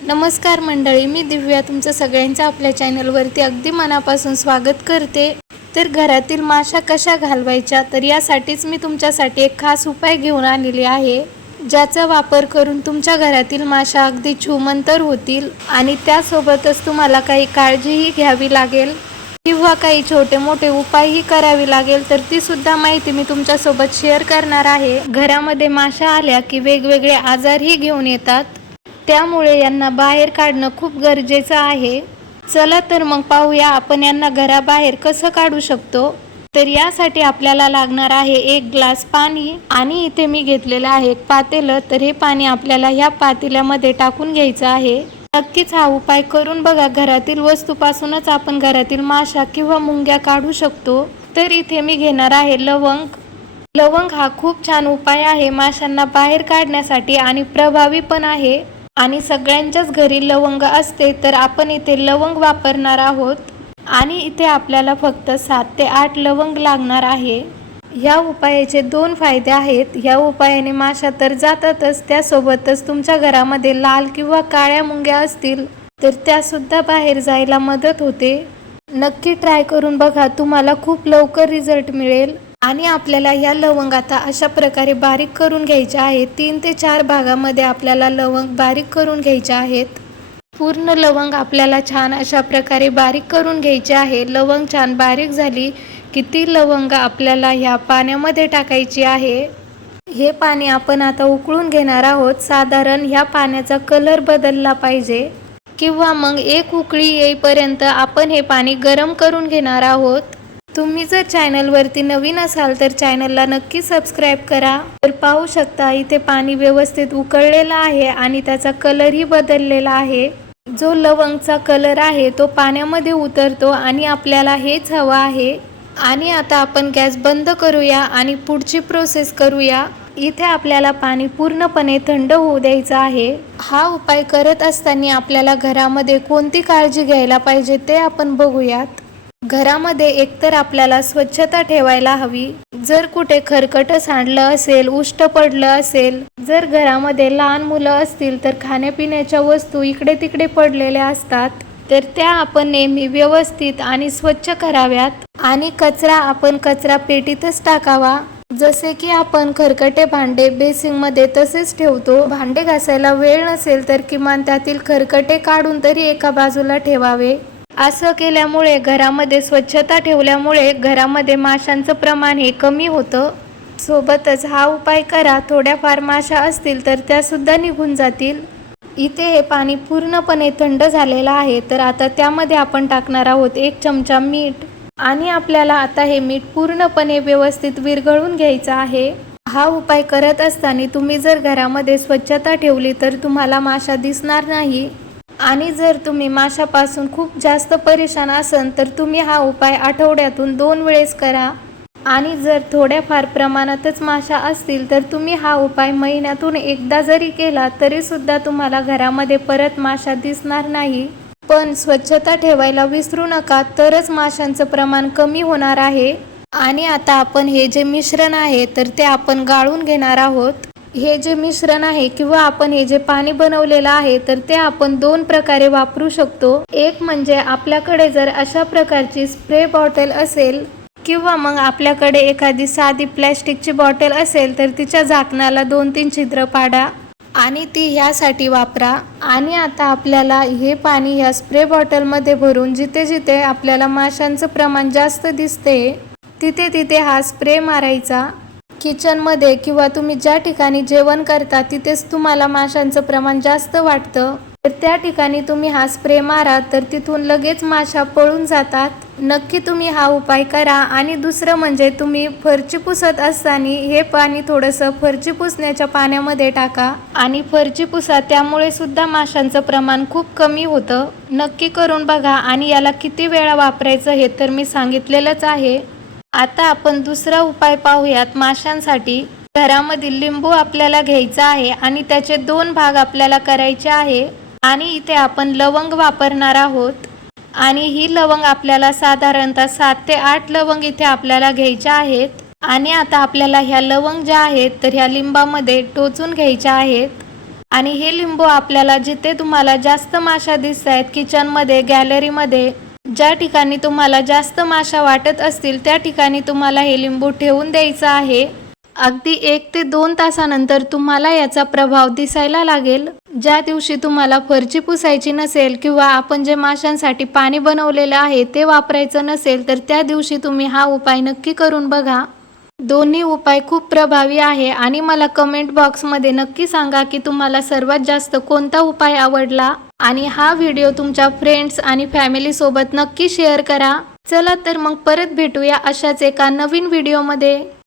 नमस्कार मंडळी, मी दिव्या तुमचं सगळ्यांचं आपल्या चॅनलवरती अगदी मनापासून स्वागत करते। तर घरातील माशा कशा घालवायच्या, तर यासाठीच मी तुमच्यासाठी एक खास उपाय घेऊन आलेली आहे, ज्याचा वापर करून तुमच्या घरातील माशा अगदी छूमंतर होतील आणि त्यासोबतच तुम्हाला काही काळजीही घ्यावी लागेल किंवा काही छोटे मोठे उपायही करावे लागेल। तर ती सुद्धा माहिती मी तुमच्यासोबत शेअर करणार आहे। घरामध्ये माशा आल्या की वेगवेगळे आजारही घेऊन येतात, त्यामुळे यांना बाहेर काढणं खूप गरजेचं आहे। चला तर मग पाहूया आपण यांना घराबाहेर कसं काढू शकतो। तर यासाठी आपल्याला लागणार आहे 1 ग्लास पाणी आणि इथे मी घेतलेलं आहे एक पातेलं। तर हे पाणी आपल्याला ह्या पातेल्यामध्ये टाकून घ्यायचं आहे। नक्कीच हा उपाय करून बघा, घरातील वस्तूपासूनच आपण घरातील माशा किंवा मुंग्या काढू शकतो। तर इथे मी घेणार आहे लवंग। लवंग हा खूप छान उपाय आहे माशांना बाहेर काढण्यासाठी आणि प्रभावी पण आहे आणि सगळ्यांच्याच घरी लवंग असते, तर आपण इथे लवंग वापरणार आहोत आणि इथे आपल्याला फक्त 7 ते 8 लवंग लागणार आहे। ह्या उपायाचे 2 फायदे आहेत। ह्या उपायाने माशा तर जातातच, त्यासोबतच तुमच्या घरामध्ये लाल किंवा काळ्या मुंग्या असतील तर त्या सुद्धा बाहेर जायला मदत होते। नक्की ट्राय करून बघा, तुम्हाला खूप लवकर रिझल्ट मिळेल। आणि आपल्याला ह्या लवंग आता अशा प्रकारे बारीक करून घ्यायच्या आहेत। 3 ते 4 भागामध्ये आपल्याला लवंग बारीक करून घ्यायचे आहेत। पूर्ण लवंग आपल्याला छान अशा प्रकारे बारीक करून घ्यायचे आहे। लवंग छान बारीक झाली की ती लवंग आपल्याला ह्या पाण्यामध्ये टाकायची आहे। हे पाणी आपण आता उकळून घेणार आहोत। साधारण ह्या पाण्याचा कलर बदलला पाहिजे किंवा मग एक उकळी येईपर्यंत आपण हे पाणी गरम करून घेणार आहोत। तुम्ही जर चॅनलवरती नवीन असाल तर चॅनलला नक्की सबस्क्राईब करा। तर पाहू शकता इथे पाणी व्यवस्थित उकळलेलं आहे आणि त्याचा कलरही बदललेला आहे। जो लवंगचा कलर आहे तो पाण्यामध्ये उतरतो आणि आपल्याला हेच हवं आहे। आणि आता आपण गॅस बंद करूया आणि पुढची प्रोसेस करूया। इथे आपल्याला पाणी पूर्णपणे थंड होऊ द्यायचं आहे। हा उपाय करत असताना आपल्याला घरामध्ये कोणती काळजी घ्यायला पाहिजे ते आपण बघूयात। घरामध्ये एकतर आपल्याला स्वच्छता ठेवायला हवी। जर कुठे खरकट सांडलं असेल, उष्ट पडलं असेल, जर घरामध्ये लहान मुलं असतील तर खाण्यापिण्याच्या वस्तू इकडे तिकडे पडलेल्या असतात, तर त्या आपण नेहमी व्यवस्थित आणि स्वच्छ कराव्यात। आणि कचरा आपण कचरा पेटीतच टाकावा। जसे की आपण खरकटे भांडे बेसिंगमध्ये तसेच ठेवतो। भांडे घासायला वेळ नसेल तर किमान त्यातील खरकटे काढून तरी एका बाजूला ठेवावे। असं केल्यामुळे घरामध्ये स्वच्छता ठेवल्यामुळे घरामध्ये माशांचं प्रमाण हे कमी होतं। सोबतच हा उपाय करा, थोड्याफार माशा असतील तर त्या सुद्धा निघून जातील। इथे हे पाणी पूर्णपणे थंड झालेलं आहे, तर आता त्यामध्ये आपण टाकणार आहोत 1 चमचा मीठ आणि आपल्याला आता हे मीठ पूर्णपणे व्यवस्थित विरघळून घ्यायचं आहे। हा उपाय करत असताना तुम्ही जर घरामध्ये स्वच्छता ठेवली तर तुम्हाला माशा दिसणार नाही। आणि जर तुम्ही माशापासून खूप जास्त परेशान असाल तर तुम्ही हा उपाय आठवड्यातून 2 वेळेस करा। आणि जर थोड्याफार प्रमाणातच माशा असतील तर तुम्ही हा उपाय महिन्यातून एकदा जरी केला तरी सुद्धा तुम्हाला घरामध्ये परत माशा दिसणार नाही। पण स्वच्छता ठेवायला विसरू नका, तरच माशांचं प्रमाण कमी होणार आहे। आणि आता आपण हे जे मिश्रण आहे तर ते आपण गाळून घेणार आहोत। हे जे मिश्रण आहे किंवा आपण हे जे पाणी बनवलेलं आहे तर ते आपण 2 प्रकारे वापरू शकतो। एक म्हणजे आपल्याकडे जर अशा प्रकारची स्प्रे बॉटल असेल किंवा मग आपल्याकडे एखादी साधी प्लॅस्टिकची बॉटल असेल तर तिच्या झाकणाला 2-3 छिद्र पाडा आणि ती ह्यासाठी वापरा। आणि आता आपल्याला हे पाणी ह्या स्प्रे बॉटलमध्ये भरून जिथे जिथे आपल्याला माशांचं प्रमाण जास्त दिसते तिथे तिथे हा स्प्रे मारायचा। किचनमध्ये किंवा तुम्ही ज्या ठिकाणी जेवण करता तिथेच तुम्हाला माशांचं प्रमाण जास्त वाटतं तर त्या ठिकाणी तुम्ही हा स्प्रे मारा, तर तिथून लगेच माशा पळून जातात। नक्की तुम्ही हा उपाय करा। आणि दुसरं म्हणजे तुम्ही फरची पुसत असताना हे पाणी थोडंसं फरची पुसण्याच्या पाण्यामध्ये टाका आणि फरची पुसा, त्यामुळे सुद्धा माशांचं प्रमाण खूप कमी होतं। नक्की करून बघा आणि याला किती वेळा वापरायचं हे तर मी सांगितलेलंच आहे। आता आपण दुसरा उपाय पाहूयात माशांसाठी। घरामधील लिंबू आपल्याला घ्यायचा आहे आणि त्याचे 2 भाग आपल्याला करायचे आहे। आणि इथे आपण लवंग वापरणार आहोत आणि ही लवंग आपल्याला साधारणतः 7 ते 8 लवंग इथे आपल्याला घ्यायच्या आहेत। आणि आता आपल्याला ह्या लवंग ज्या आहेत तर ह्या लिंबामध्ये टोचून घ्यायच्या आहेत। आणि हे लिंबू आपल्याला जिथे तुम्हाला जास्त माशा दिसत आहेत, किचनमध्ये, गॅलरीमध्ये, ज्या ठिकाणी तुम्हाला जास्त माशा वाटत असतील त्या ठिकाणी तुम्हाला हे लिंबू ठेवून द्यायचं आहे. अगदी 1 ते 2 तासानंतर तुम्हाला याचा प्रभाव दिसायला लागेल. ज्या दिवशी तुम्हाला फरची पुसायची नसेल किंवा आपण जे माशांसाठी पाणी बनवलेलं आहे ते वापरायचं नसेल तर त्या दिवशी तुम्ही हा उपाय नक्की करून बघा. दोन्ही उपाय खूप प्रभावी आहे आणि मला कमेंट बॉक्समध्ये नक्की सांगा की तुम्हाला सर्वात जास्त कोणता उपाय आवडला आणि हा व्हिडिओ तुमच्या फ्रेंड्स आणि फॅमिली सोबत नक्की शेअर करा. चला तर मग परत भेटूया अशाच एका नवीन व्हिडिओमध्ये.